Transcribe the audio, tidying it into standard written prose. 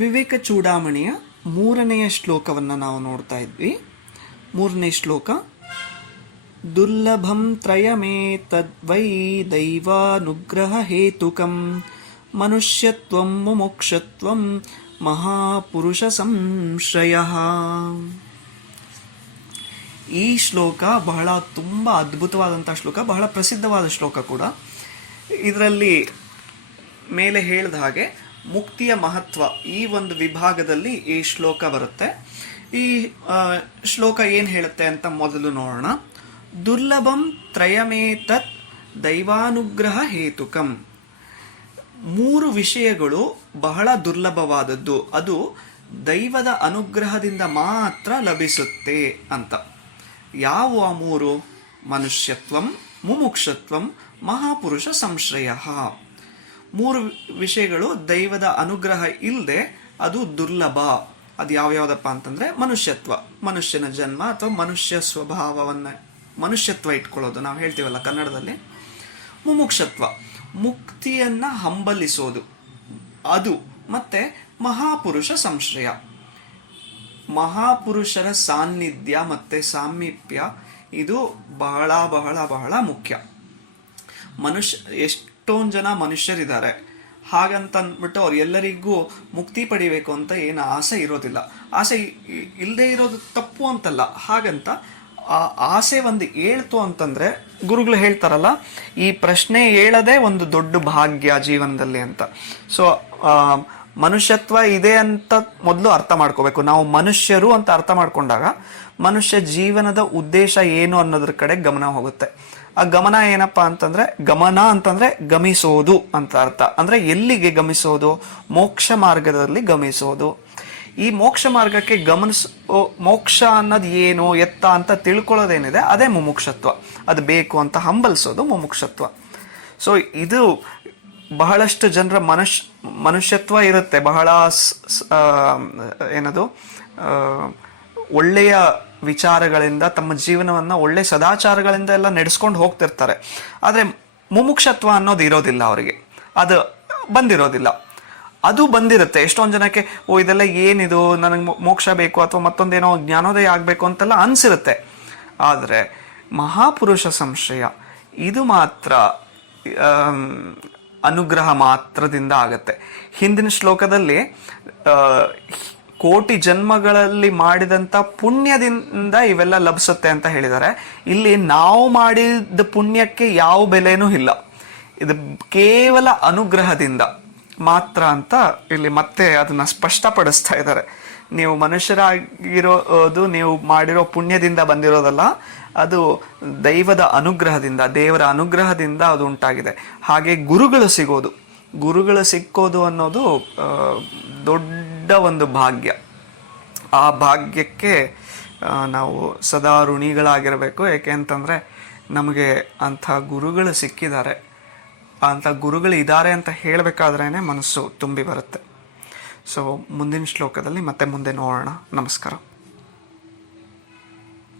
ವಿವೇಕ ಚೂಡಾಮಣಿಯ 3ನೆಯ ಶ್ಲೋಕವನ್ನು ನಾವು ನೋಡ್ತಾ ಇದ್ವಿ. 3ನೇ ಶ್ಲೋಕ. ದುರ್ಲಭಂ ತ್ರಯಮೇತದ್ವೈ ದೈವಾನುಗ್ರಹ ಹೇತುಕಂ ಮನುಷ್ಯತ್ವಂ ಮುಮುಕ್ಷತ್ವಂ ಮಹಾಪುರುಷ ಸಂಶ್ರಯಃ. ಈ ಶ್ಲೋಕ ತುಂಬ ಅದ್ಭುತವಾದಂಥ ಶ್ಲೋಕ, ಬಹಳ ಪ್ರಸಿದ್ಧವಾದ ಶ್ಲೋಕ ಕೂಡ. ಇದರಲ್ಲಿ ಮೇಲೆ ಹೇಳಿದ ಹಾಗೆ ಮುಕ್ತಿಯ ಮಹತ್ವ ಈ ಒಂದು ವಿಭಾಗದಲ್ಲಿ ಈ ಶ್ಲೋಕ ಬರುತ್ತೆ. ಈ ಶ್ಲೋಕ ಏನು ಹೇಳುತ್ತೆ ಅಂತ ಮೊದಲು ನೋಡೋಣ. ದುರ್ಲಭಂ ತ್ರಯಮೇತತ್ ದೈವಾನುಗ್ರಹ ಹೇತುಕಂ. 3 ವಿಷಯಗಳು ಬಹಳ ದುರ್ಲಭವಾದದ್ದು, ಅದು ದೈವದ ಅನುಗ್ರಹದಿಂದ ಮಾತ್ರ ಲಭಿಸುತ್ತೆ ಅಂತ. ಯಾವ 3? ಮನುಷ್ಯತ್ವಂ, ಮುಮುಕ್ಷತ್ವಂ, ಮಹಾಪುರುಷ ಸಂಶ್ರಯ. 3 ವಿಷಯಗಳು ದೈವದ ಅನುಗ್ರಹ ಇಲ್ಲದೆ ಅದು ದುರ್ಲಭ. ಅದು ಯಾವ್ಯಾವುದಪ್ಪ ಅಂತಂದ್ರೆ ಮನುಷ್ಯತ್ವ, ಮನುಷ್ಯನ ಜನ್ಮ ಅಥವಾ ಮನುಷ್ಯ ಸ್ವಭಾವವನ್ನು ಮನುಷ್ಯತ್ವ ಇಟ್ಕೊಳ್ಳೋದು ನಾವು ಹೇಳ್ತೀವಲ್ಲ ಕನ್ನಡದಲ್ಲಿ. ಮುಮುಕ್ಷತ್ವ, ಮುಕ್ತಿಯನ್ನ ಹಂಬಲಿಸೋದು ಅದು. ಮತ್ತೆ ಮಹಾಪುರುಷ ಸಂಶ್ರಯ, ಮಹಾಪುರುಷರ ಸಾನ್ನಿಧ್ಯ ಮತ್ತೆ ಸಾಮೀಪ್ಯ. ಇದು ಬಹಳ ಬಹಳ ಬಹಳ ಮುಖ್ಯ. ಎಷ್ಟೊಂದು ಜನ ಮನುಷ್ಯರಿದ್ದಾರೆ, ಹಾಗಂತ ಅಂದ್ಬಿಟ್ಟು ಅವ್ರು ಎಲ್ಲರಿಗೂ ಮುಕ್ತಿ ಪಡಿಬೇಕು ಅಂತ ಏನು ಆಸೆ ಇರೋದಿಲ್ಲ. ಆಸೆ ಇಲ್ಲದೆ ಇರೋದು ತಪ್ಪು ಅಂತಲ್ಲ, ಹಾಗಂತ ಆ ಆಸೆ ಒಂದು ಹೇಳ್ತು ಅಂತಂದ್ರೆ ಗುರುಗಳು ಹೇಳ್ತಾರಲ್ಲ, ಈ ಪ್ರಶ್ನೆ ಹೇಳದೆ ಒಂದು ದೊಡ್ಡ ಭಾಗ್ಯ ಜೀವನದಲ್ಲಿ ಅಂತ. ಸೊ ಮನುಷ್ಯತ್ವ ಇದೆ ಅಂತ ಮೊದಲು ಅರ್ಥ ಮಾಡ್ಕೋಬೇಕು. ನಾವು ಮನುಷ್ಯರು ಅಂತ ಅರ್ಥ ಮಾಡ್ಕೊಂಡಾಗ ಮನುಷ್ಯ ಜೀವನದ ಉದ್ದೇಶ ಏನು ಅನ್ನೋದ್ರ ಕಡೆ ಗಮನ ಹೋಗುತ್ತೆ. ಆ ಗಮನ ಏನಪ್ಪಾ ಅಂತಂದ್ರೆ, ಗಮನ ಅಂತಂದ್ರೆ ಗಮಿಸೋದು ಅಂತ ಅರ್ಥ. ಅಂದ್ರೆ ಎಲ್ಲಿಗೆ ಗಮಿಸೋದು? ಮೋಕ್ಷ ಮಾರ್ಗದಲ್ಲಿ ಗಮಿಸೋದು. ಈ ಮೋಕ್ಷ ಮಾರ್ಗಕ್ಕೆ ಮೋಕ್ಷ ಅನ್ನೋದು ಏನು ಎತ್ತ ಅಂತ ತಿಳ್ಕೊಳ್ಳೋದೇನಿದೆ ಅದೇ ಮುಮುಕ್ಷತ್ವ. ಅದು ಬೇಕು ಅಂತ ಹಂಬಲಿಸೋದು ಮುಮುಕ್ಷತ್ವ. ಸೊ ಇದು ಬಹಳಷ್ಟು ಜನರ ಮನುಷ್ಯತ್ವ ಇರುತ್ತೆ, ಬಹಳ ಏನದು ಒಳ್ಳೆಯ ವಿಚಾರಗಳಿಂದ ತಮ್ಮ ಜೀವನವನ್ನ ಒಳ್ಳೆ ಸದಾಚಾರಗಳಿಂದ ಎಲ್ಲ ನಡೆಸ್ಕೊಂಡು ಹೋಗ್ತಿರ್ತಾರೆ. ಆದ್ರೆ ಮುಮುಕ್ಷತ್ವ ಅನ್ನೋದು ಇರೋದಿಲ್ಲ ಅವರಿಗೆ, ಅದು ಬಂದಿರೋದಿಲ್ಲ. ಅದು ಬಂದಿರುತ್ತೆ ಎಷ್ಟೊಂದು ಜನಕ್ಕೆ. ಇದೆಲ್ಲ ಏನಿದು, ನನಗೆ ಮೋಕ್ಷ ಬೇಕು ಅಥವಾ ಮತ್ತೊಂದೇನೋ ಜ್ಞಾನೋದಯ ಆಗ್ಬೇಕು ಅಂತೆಲ್ಲ ಅನ್ಸಿರುತ್ತೆ. ಆದ್ರೆ ಮಹಾಪುರುಷ ಸಂಶ್ರಯ ಇದು ಮಾತ್ರ ಅನುಗ್ರಹ ಮಾತ್ರದಿಂದ ಆಗತ್ತೆ. ಹಿಂದಿನ ಶ್ಲೋಕದಲ್ಲಿ ಕೋಟಿ ಜನ್ಮಗಳಲ್ಲಿ ಮಾಡಿದಂಥ ಪುಣ್ಯದಿಂದ ಇವೆಲ್ಲ ಲಭಿಸುತ್ತೆ ಅಂತ ಹೇಳಿದ್ದಾರೆ. ಇಲ್ಲಿ ನಾವು ಮಾಡಿದ ಪುಣ್ಯಕ್ಕೆ ಯಾವ ಬೆಲೆನೂ ಇಲ್ಲ, ಇದು ಕೇವಲ ಅನುಗ್ರಹದಿಂದ ಮಾತ್ರ ಅಂತ ಇಲ್ಲಿ ಮತ್ತೆ ಅದನ್ನ ಸ್ಪಷ್ಟಪಡಿಸ್ತಾ ಇದ್ದಾರೆ. ನೀವು ಮನುಷ್ಯರಾಗಿರೋದು ನೀವು ಮಾಡಿರೋ ಪುಣ್ಯದಿಂದ ಬಂದಿರೋದಲ್ಲ, ಅದು ದೈವದ ಅನುಗ್ರಹದಿಂದ, ದೇವರ ಅನುಗ್ರಹದಿಂದ ಅದು ಉಂಟಾಗಿದೆ. ಹಾಗೆ ಗುರುಗಳು ಸಿಕ್ಕೋದು ಅನ್ನೋದು ದೊಡ್ಡ ಒಂದು ಭಾಗ್ಯ. ಆ ಭಾಗ್ಯಕ್ಕೆ ನಾವು ಸದಾ ಋಣಿಗಳಾಗಿರಬೇಕು. ಏಕೆ ಅಂತಂದರೆ ನಮಗೆ ಅಂಥ ಗುರುಗಳು ಸಿಕ್ಕಿದ್ದಾರೆ, ಅಂಥ ಗುರುಗಳು ಇದ್ದಾರೆ ಅಂತ ಹೇಳಬೇಕಾದ್ರೇ ಮನಸ್ಸು ತುಂಬಿ ಬರುತ್ತೆ. ಸೊ ಮುಂದಿನ ಶ್ಲೋಕದಲ್ಲಿ ಮತ್ತೆ ಮುಂದೆ ನೋಡೋಣ. ನಮಸ್ಕಾರ.